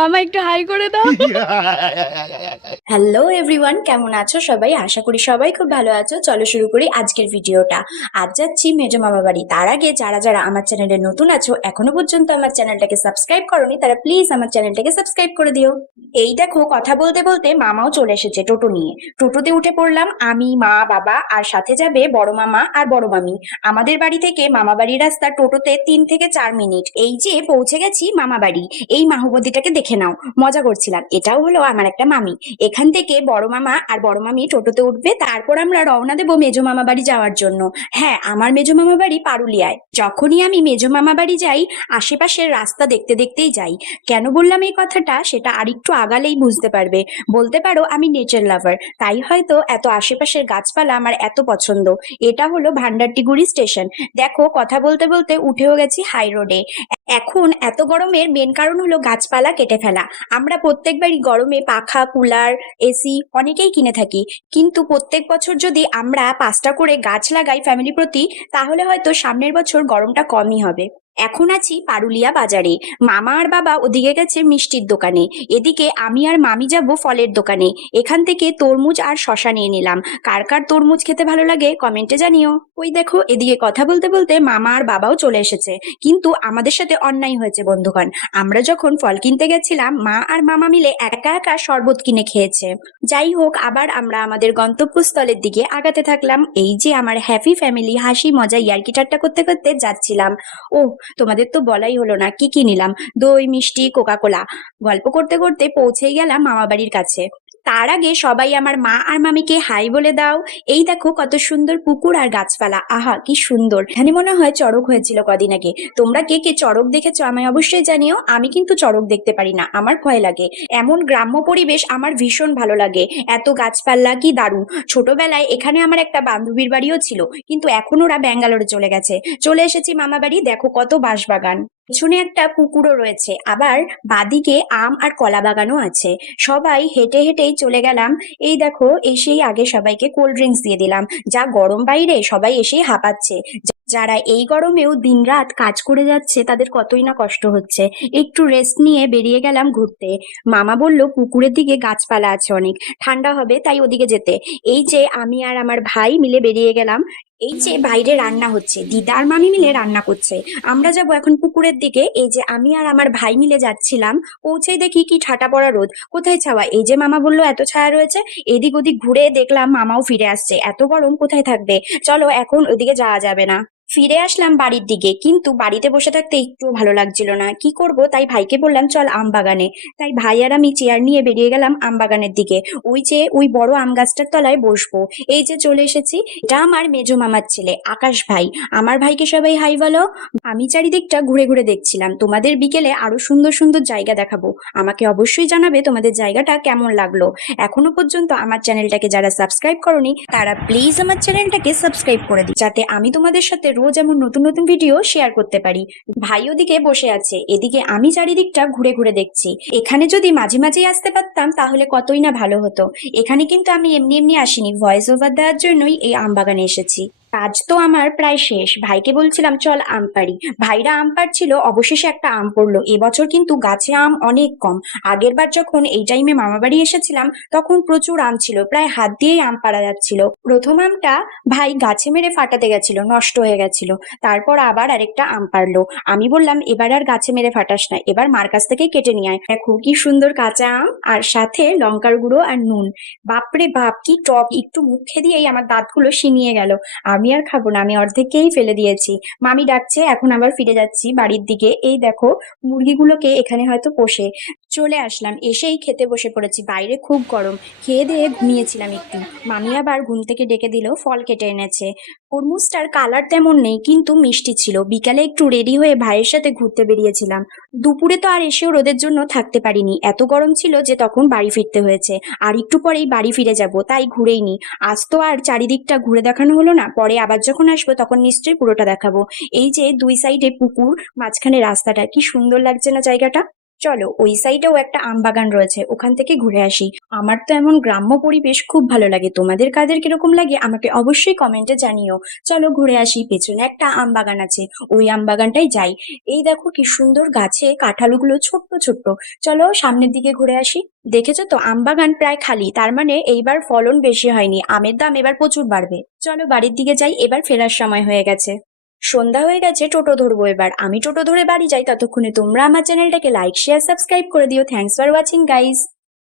মামা একটু হাই করে দাও। হ্যালো এভরিওয়ান, কেমন আছো সবাই? আশা করি সবাই খুব ভালো আছো। চলো শুরু করি আজকের ভিডিওটা। আজ যাচ্ছি মেজো মামা বাড়ি। তার আগে যারা যারা আমার চ্যানেলে নতুন আছো, এখনো পর্যন্ত আমার চ্যানেলটাকে সাবস্ক্রাইব করোনি, তারা প্লিজ আমার চ্যানেলটাকে সাবস্ক্রাইব করে দিও। এই দেখো, কথা বলতে বলতে মামাও চলে এসেছে টোটো নিয়ে। টোটোতে উঠে পড়লাম আমি, মা, বাবা, আর সাথে যাবে বড় মামা আর বড় মামি। আমাদের বাড়ি থেকে মামা বাড়ির রাস্তা টোটোতে 3 থেকে 4 মিনিট। এই যে পৌঁছে গেছি মামা বাড়ি। এই মাহুবতীটাকে দেখে নাও, মজা করছিলাম। এটাও হলো আমার একটা মামি। এখান থেকে বড় মামা আর বড় মামি টোটোতে উঠবে, তারপর আমরা রওনা দেবো মেজো মামা বাড়ি যাওয়ার জন্য। হ্যাঁ, আমার মেজো মামা বাড়ি পারুলিয়ায়। যখনই আমি মেজো মামা বাড়ি যাই, আশেপাশের রাস্তা দেখতে দেখতেই যাই। কেন বললাম এই কথাটা, সেটা আরেকটু আগালেই বুঝতে পারবে। বলতে পারো আমি নেচার লাভার, তাই হয়তো এত আশেপাশের গাছপালা আমার এত পছন্দ। এটা হলো ভান্ডারটিগুড়ি স্টেশন। দেখো, কথা বলতে বলতে উঠেও গেছি হাই রোডে। এখন এত গরমের মেন কারণ হলো গাছপালা কেটে ফেলা। আমরা প্রত্যেকবারই গরমে পাখা, কুলার, এসি অনেকেই কিনে থাকি, কিন্তু প্রত্যেক বছর যদি আমরা 5টা করে গাছ লাগাই ফ্যামিলি প্রতি, তাহলে হয়তো সামনের বছর গরমটা কমই হবে। এখন আছি পারুলিয়া বাজারে। মামা আর বাবা ওদিকে গেছে মিষ্টির দোকানে, এদিকে আমি আর মামি যাব ফলের দোকানে। এখান থেকে তরমুজ আর শশা নিয়ে নিলাম। কার কার তরমুজ খেতে ভালো লাগে কমেন্টে জানিও। ওই দেখো, এদিকে কথা বলতে বলতে মামা আর বাবাও চলে এসেছে। কিন্তু আমাদের সাথে অন্যায় হয়েছে বন্ধুগণ। আমরা যখন ফল কিনতে গেছিলাম, মা আর মামা মিলে একা একা শরবত কিনে খেয়েছে। যাই হোক, আবার আমরা আমাদের গন্তব্যস্থলের দিকে আগাতে থাকলাম। এই যে আমার হ্যাপি ফ্যামিলি, হাসি মজা ইয়ার্কি ঠাট্টা করতে করতে যাচ্ছিলাম। ও, তোমাদের তো বলাই হলো না কি কি নিলাম। দই, মিষ্টি, কোকা কোলা। গল্প করতে করতে পৌঁছেই গেলাম মামা বাড়ির কাছে। তার আগে সবাই আমার মা আর মামিকে হাই বলে দাও। এই দেখো কত সুন্দর পুকুর আর গাছপালা, আহা কি সুন্দর। এখানে মনে হয় চড়ক হয়েছিল কদিন আগে। তোমরা কে কে চড়ক দেখেছো আমায় অবশ্যই জানিও। আমি কিন্তু চড়ক দেখতে পারি না, আমার ভয় লাগে। এমন গ্রাম্য পরিবেশ আমার ভীষণ ভালো লাগে। এত গাছপালা, কি দারুণ। ছোটবেলায় এখানে আমার একটা বান্ধবীর বাড়িও ছিল, কিন্তু এখন ওরা ব্যাঙ্গালোরে চলে গেছে। চলে এসেছি মামা বাড়ি, দেখো কত বাঁশবাগান। পিছনে একটা পুকুরও রয়েছে, আবার বাদিকে আম আর কলা বাগানও আছে। সবাই হেঁটে হেঁটেই চলে গেলাম। এই দেখো, এসেই আগে সবাইকে কোল্ড ড্রিঙ্কস দিয়ে দিলাম। যা গরম বাইরে, সবাই এসেই হাঁপাচ্ছে। যারা এই গরমেও দিনরাত কাজ করে যাচ্ছে, তাদের কতই না কষ্ট হচ্ছে। একটু রেস্ট নিয়ে বেরিয়ে গেলাম ঘুরতে। মামা বলল পুকুরের দিকে গাছপালা আছে অনেক, ঠান্ডা হবে, তাই ওদিকে যেতে। এই যে আমি আর আমার ভাই মিলে বেরিয়ে গেলাম। এই যে বাইরে রান্না হচ্ছে, দিদা আর মামি মিলে রান্না করছে। আমরা যাব এখন পুকুরের দিকে। এই যে আমি আর আমার ভাই মিলে যাচ্ছিলাম। পৌঁছেই দেখি কি ঠাটা পড়া রোদ, কোথায় ছাওয়া। এই যে মামা বললো এত ছায়া রয়েছে। এদিক ওদিক ঘুরে দেখলাম মামাও ফিরে আসছে। এত গরম কোথায় থাকবে, চলো এখন ওদিকে যাওয়া যাবে না। ফিরে আসলাম বাড়ির দিকে, কিন্তু বাড়িতে বসে থাকতে একটু ভালো লাগছিল না। কি করব, তাই ভাইকে বললাম চল আম বাগানে। তাই ভাই আর আমি চেয়ার নিয়ে বেরিয়ে গেলাম আম বাগানের দিকে। ওই যে ওই বড় আম গাছটার তলায় বসবো। এই যে চলে এসেছি। এটা আমার মেজো মামার ছেলে আকাশ ভাই। আমার ভাইকে সবাই হাই বলো। আমি চারিদিকটা ঘুরে ঘুরে দেখছিলাম। তোমাদের বিকেলে আরো সুন্দর সুন্দর জায়গা দেখাবো। আমাকে অবশ্যই জানাবে তোমাদের জায়গাটা কেমন লাগলো। এখনো পর্যন্ত আমার চ্যানেলটাকে যারা সাবস্ক্রাইব করনি, তারা প্লিজ আমার চ্যানেলটাকে সাবস্ক্রাইব করে দিই, যাতে আমি তোমাদের সাথে রোজ এমন নতুন নতুন ভিডিও শেয়ার করতে পারি। ভাই ওদিকে বসে আছে, এদিকে আমি চারিদিকটা ঘুরে ঘুরে দেখছি। এখানে যদি মাঝে মাঝেই আসতে পারতাম তাহলে কতই না ভালো হতো। এখানে কিন্তু আমি এমনি এমনি আসিনি, ভয়েস ওভার দেওয়ার জন্যই এই আম বাগানে এসেছি। কাজ তো আমার প্রায় শেষ। ভাইকে বলছিলাম চল আম পাড়ি। ভাইরা আম পাড়ছিল, অবশেষে একটা আম পড়লো। এবছর কিন্তু গাছে আম অনেক কম। আগের বার যখন এই টাইমে মামা বাড়ি এসেছিলাম, তখন প্রচুর আম ছিল, প্রায় হাত দিয়েই আম পাড়া যাচ্ছিল। প্রথম আমটা ভাই গাছে মেরে ফাটাতে গেছিল, নষ্ট হয়ে গেছিল। তারপর আবার আরেকটা আম পারলো। আমি বললাম এবার আর গাছে মেরে ফাটাস না, এবার মার কাছ থেকে কেটে নিয়ে আয়। দেখো কি সুন্দর কাঁচা আম, আর সাথে লঙ্কার গুঁড়ো আর নুন। বাপরে বাপ কি টক, একটু মুখে দিয়েই আমার দাঁতগুলো শিনিয়ে গেল। আমি আর খাবো না, আমি অর্ধেককেই ফেলে দিয়েছি। মামি ডাকছে, এখন আবার ফিরে যাচ্ছি বাড়ির দিকে। এই দেখো, মুরগিগুলোকে এখানে হয়তো পোষে। চলে আসলাম, এসেই খেতে বসে পড়েছি। বাইরে খুব গরম। খেয়ে দিয়ে ঘুমিয়েছিলাম একটু। মামি আবার ঘুম থেকে ডেকে দিল, ফল কেটে এনেছে। তরমুজটার কালার তেমন নেই, কিন্তু মিষ্টি ছিল। বিকালে একটু রেডি হয়ে ভাইয়ের সাথে ঘুরতে বেরিয়েছিলাম। দুপুরে তো আর এসেও রোদের জন্য থাকতে পারিনি, এত গরম ছিল যে তখন বাড়ি ফিরতে হয়েছে। আর একটু পরেই বাড়ি ফিরে যাব, তাই ঘুরেই নি। আজ তো আর চারিদিকটা ঘুরে দেখানো হলো না, পরে আবার যখন আসবো তখন নিশ্চয়ই পুরোটা দেখাবো। এই যে দুই সাইডে পুকুর, মাঝখানে রাস্তাটা, কি সুন্দর লাগছে না জায়গাটা। চলো ওই সাইডেও একটা আম বাগান রয়েছে, ওখান থেকে ঘুরে আসি। আমার তো এমন গ্রাম্য পরিবেশ খুব ভালো লাগে, তোমাদের কাদের কিরকম লাগে আমাকে অবশ্যই কমেন্টে জানিও। চলো ঘুরে আসি, পেছনে একটা আম বাগান আছে, ওই আম বাগানটাই যাই। এই দেখো কি সুন্দর গাছে কাঁঠালগুলো ছোট্ট ছোট্ট। চলো সামনের দিকে ঘুরে আসি। দেখেছো তো আম বাগান প্রায় খালি, তার মানে এইবার ফলন বেশি হয়নি, আমের দাম এবার প্রচুর বাড়বে। চলো বাড়ির দিকে যাই, এবার ফেরার সময় হয়ে গেছে। সন্ধ্যা হয়ে গেছে, টোটো ধরবো এবার। আমি টোটো ধরে বাড়ি যাই, ততক্ষণে তোমরা আমার চ্যানেলটাকে লাইক শেয়ার সাবস্ক্রাইব করে দিও। Thanks for watching guys.